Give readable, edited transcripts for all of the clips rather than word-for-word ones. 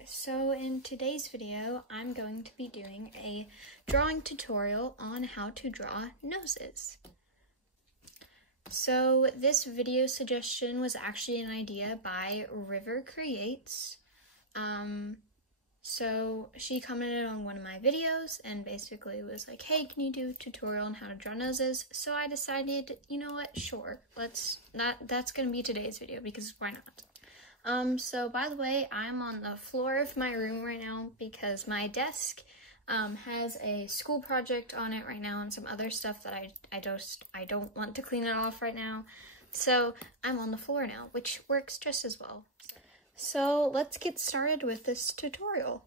Okay, so in today's video, I'm going to be doing a drawing tutorial on how to draw noses. So this video suggestion was actually an idea by River Creates. So she commented on one of my videos and basically was like, hey, can you do a tutorial on how to draw noses? So I decided, you know what, sure, that's gonna be today's video because why not? So by the way, I'm on the floor of my room right now because my desk has a school project on it right now and some other stuff that I don't want to clean it off right now. So I'm on the floor now, which works just as well. So let's get started with this tutorial.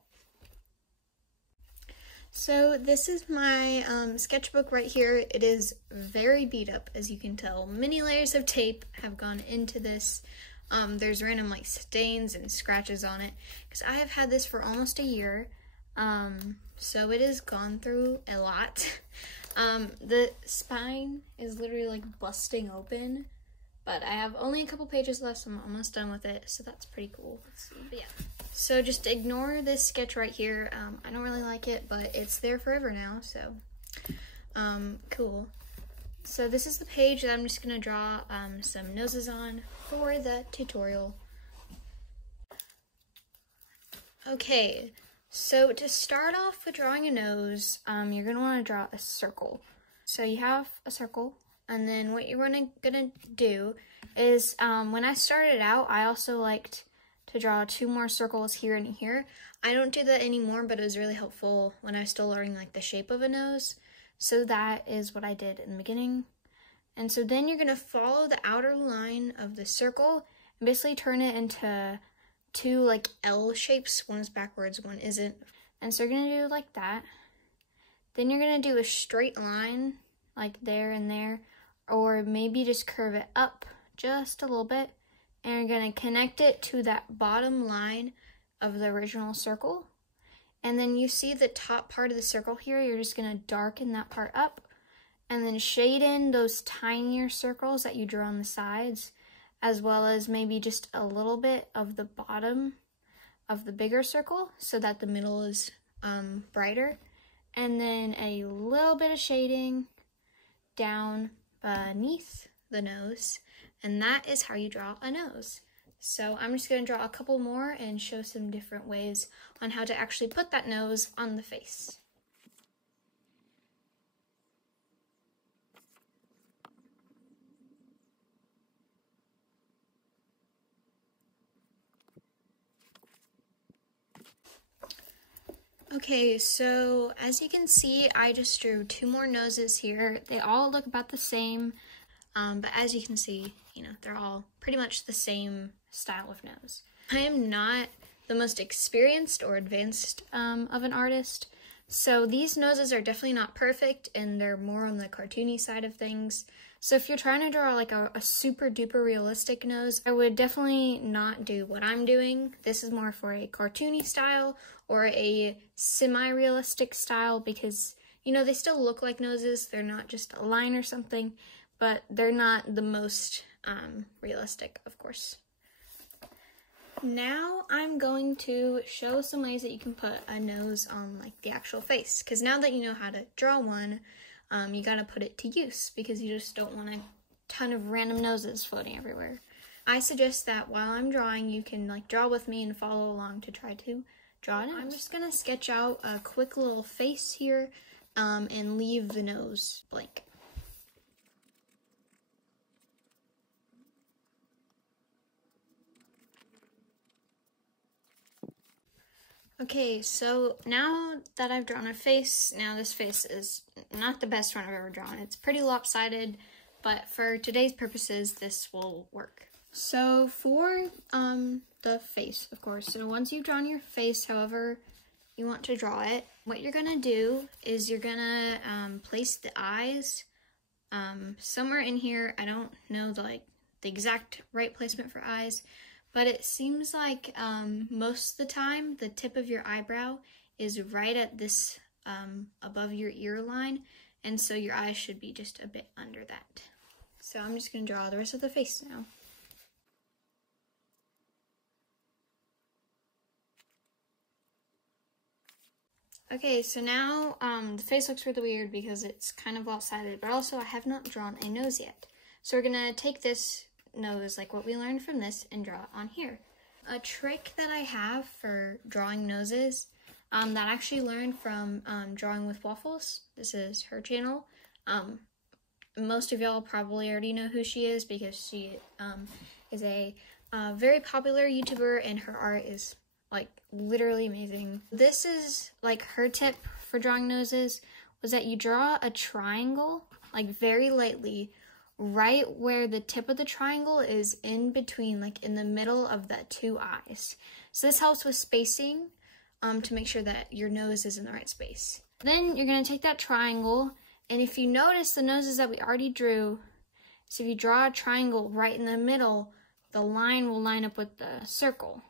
So this is my sketchbook right here. It is very beat up, as you can tell. Many layers of tape have gone into this. There's random like stains and scratches on it because I have had this for almost a year. So it has gone through a lot. The spine is literally like busting open, but I have only a couple pages left, so I'm almost done with it. So that's pretty cool. But yeah. So just ignore this sketch right here. I don't really like it, but it's there forever now. So cool. So this is the page that I'm just gonna draw some noses on for the tutorial. Okay, so to start off with drawing a nose, you're gonna wanna draw a circle. So you have a circle, and then what you're gonna do is, when I started out, I also liked to draw two more circles here and here. I don't do that anymore, but it was really helpful when I was still learning like the shape of a nose. So that is what I did in the beginning. And so then you're gonna follow the outer line of the circle and basically turn it into two like L shapes. One is backwards, one isn't. And so you're gonna do like that. Then you're gonna do a straight line like there and there, or maybe just curve it up just a little bit. And you're gonna connect it to that bottom line of the original circle. And then you see the top part of the circle here, you're just gonna darken that part up and then shade in those tinier circles that you drew on the sides, as well as maybe just a little bit of the bottom of the bigger circle so that the middle is brighter. And then a little bit of shading down beneath the nose. And that is how you draw a nose. So I'm just gonna draw a couple more and show some different ways on how to actually put that nose on the face. Okay, so as you can see, I just drew two more noses here. They all look about the same, but as you can see, you know, they're all pretty much the same style of nose. I am not the most experienced or advanced of an artist, so these noses are definitely not perfect and they're more on the cartoony side of things. So if you're trying to draw like a super duper realistic nose, I would definitely not do what I'm doing. This is more for a cartoony style or a semi-realistic style because, you know, they still look like noses. They're not just a line or something, but they're not the most realistic, of course. Now I'm going to show some ways that you can put a nose on like the actual face, because now that you know how to draw one, you gotta put it to use because you just don't want a ton of random noses floating everywhere. I suggest that while I'm drawing, you can like draw with me and follow along to try to draw a nose. I'm just gonna sketch out a quick little face here and leave the nose blank. Okay, so now that I've drawn a face, now this face is not the best one I've ever drawn. It's pretty lopsided, but for today's purposes, this will work. So for the face, of course, so once you've drawn your face, however you want to draw it, what you're gonna do is you're gonna place the eyes somewhere in here. I don't know the exact right placement for eyes, but it seems like most of the time, the tip of your eyebrow is right at this above your ear line, and so your eyes should be just a bit under that. So I'm just gonna draw the rest of the face now. Okay, so now the face looks really weird because it's kind of lopsided, but also I have not drawn a nose yet. So we're gonna take this nose, like what we learned from this, and draw it on here. A trick that I have for drawing noses that I actually learned from Drawing with Waffles. This is her channel. Most of y'all probably already know who she is because she is a very popular YouTuber and her art is like literally amazing. This is like her tip for drawing noses was that you draw a triangle like very lightly right where the tip of the triangle is in between, like in the middle of the two eyes. So this helps with spacing to make sure that your nose is in the right space. Then you're gonna take that triangle, and if you notice the noses that we already drew, so if you draw a triangle right in the middle, the line will line up with the circle.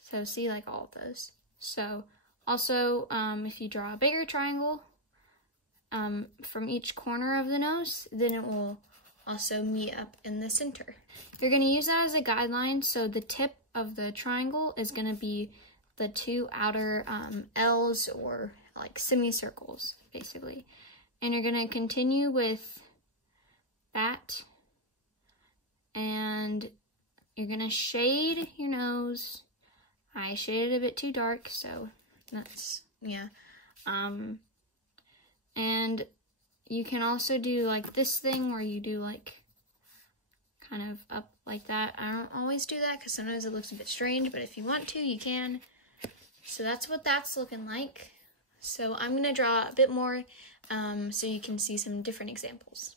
So see, like all of those. So also, if you draw a bigger triangle from each corner of the nose, then it will also meet up in the center. You're gonna use that as a guideline, so the tip of the triangle is gonna be the two outer L's, or like semicircles, basically. And you're gonna continue with that, and you're gonna shade your nose. I shaded it a bit too dark, so that's, yeah. And you can also do like this thing where you do like kind of up like that. I don't always do that because sometimes it looks a bit strange, but if you want to, you can. So that's what that's looking like. So I'm gonna draw a bit more so you can see some different examples.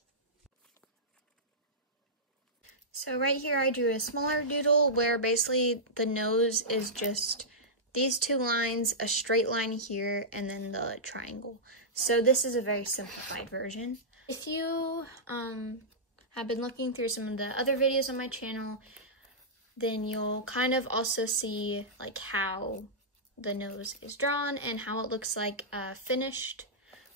So right here I drew a smaller doodle where basically the nose is just these two lines, a straight line here, and then the triangle. So this is a very simplified version. If you have been looking through some of the other videos on my channel, then you'll kind of also see like how the nose is drawn and how it looks like finished.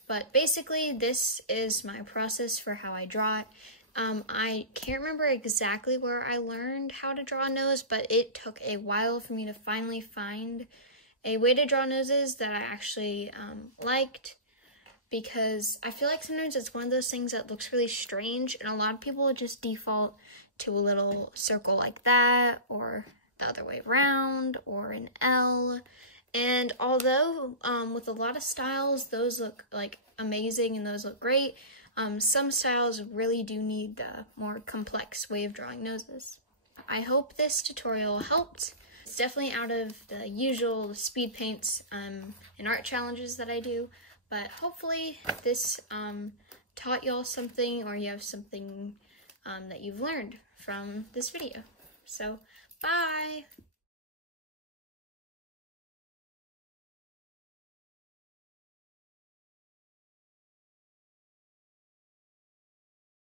But basically this is my process for how I draw it. I can't remember exactly where I learned how to draw a nose, but it took a while for me to finally find a way to draw noses that I actually liked, because I feel like sometimes it's one of those things that looks really strange and a lot of people just default to a little circle like that, or the other way around, or an L. And although with a lot of styles those look like amazing and those look great, some styles really do need the more complex way of drawing noses. I hope this tutorial helped. It's definitely out of the usual speed paints and art challenges that I do, but hopefully this taught y'all something, or you have something that you've learned from this video. So, bye!